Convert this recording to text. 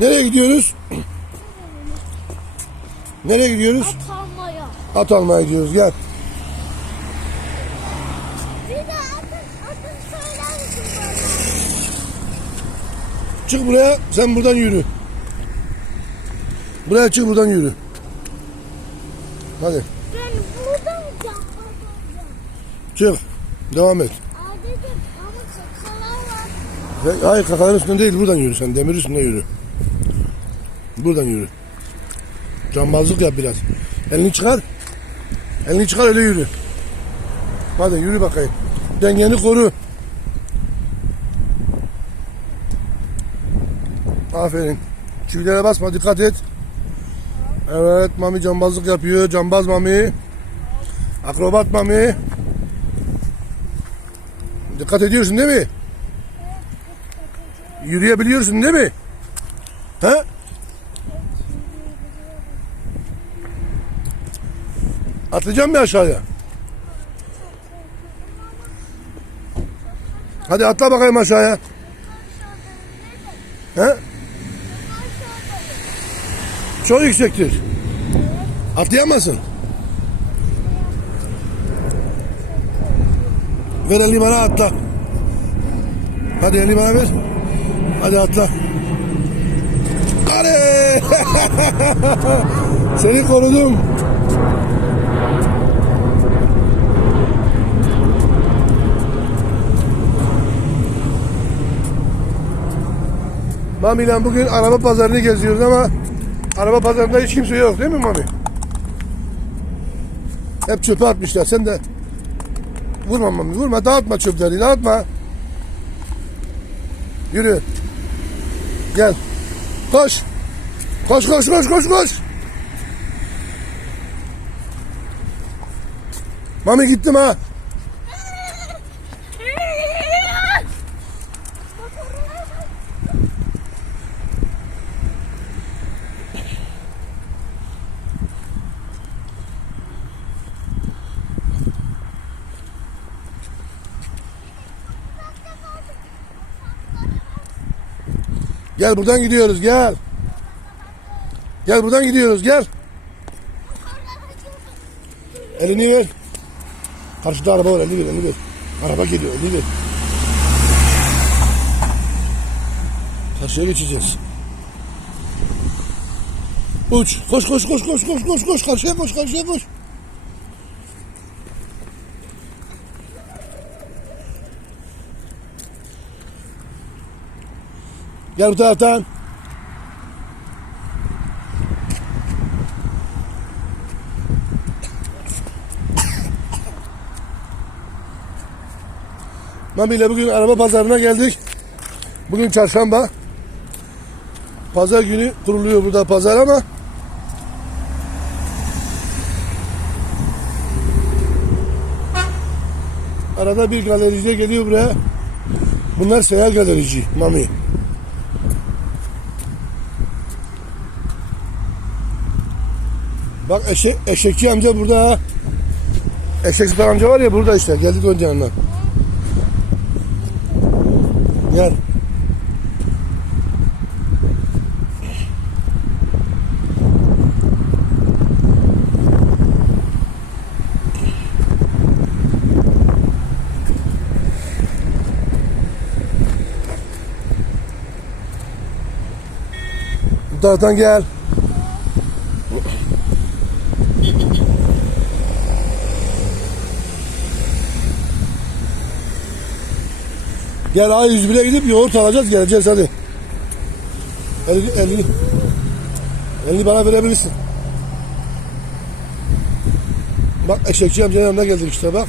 Nereye gidiyoruz? Nereye gidiyoruz? At almaya. At almaya gidiyoruz. Gel. Bir de atın, atın söyler misin bana? Çık buraya. Sen buradan yürü. Buraya çık buradan yürü. Hadi. Ben burada mı yapmak Çık. Devam et. Hayır kakanın üstünde değil. Buradan yürü sen. Demir üstünde yürü. Buradan yürü. Cambazlık yap biraz. Elini çıkar. Elini çıkar öyle yürü. Hadi yürü bakayım. Dengeni koru. Aferin. Çivilere basma dikkat et. Evet Mami cambazlık yapıyor. Cambaz Mami. Akrobat Mami. Dikkat ediyorsun değil mi? Yürüyebiliyorsun değil mi? He? Atlayacağım mı aşağıya? Hadi atla bakayım aşağıya. He? Çok yüksektir. Atlayamazsın. Ver elini bana atla. Hadi elini bana ver. Hadi atla. Hadi. Seni korudum. Mami ile bugün araba pazarını geziyoruz ama araba pazarında hiç kimse yok değil mi Mami? Hep çöpe atmışlar. Sen de vurma Mami vurma dağıtma çöpleri dağıtma. Yürü. Gel. Koş. Koş koş koş koş koş. Mami gittim ha. Gel buradan gidiyoruz gel. Gel buradan gidiyoruz gel. Elini ver. Karşıda araba var elini ver elini ver. Araba geliyor elini ver. Karşıya geçeceğiz. Uç. Koş koş koş koş koş koş koş. Karşıya koş karşıya koş. Gel bu taraftan. Mami ile bugün araba pazarına geldik. Bugün çarşamba. Pazar günü kuruluyor burada pazar ama arada bir galerici geliyor buraya. Bunlar seyyar galerici Mami. Bak eşek, eşekçi amca burada. Eşek satan amca var ya burada işte. Geldik onun yanına. Gel. Taraftan gel. Gel A101'e gidip yoğurt alacağız geleceğiz hadi. Elini, elini, elini bana verebilirsin. Bak eşekçi amcanın yanına geldik işte bak.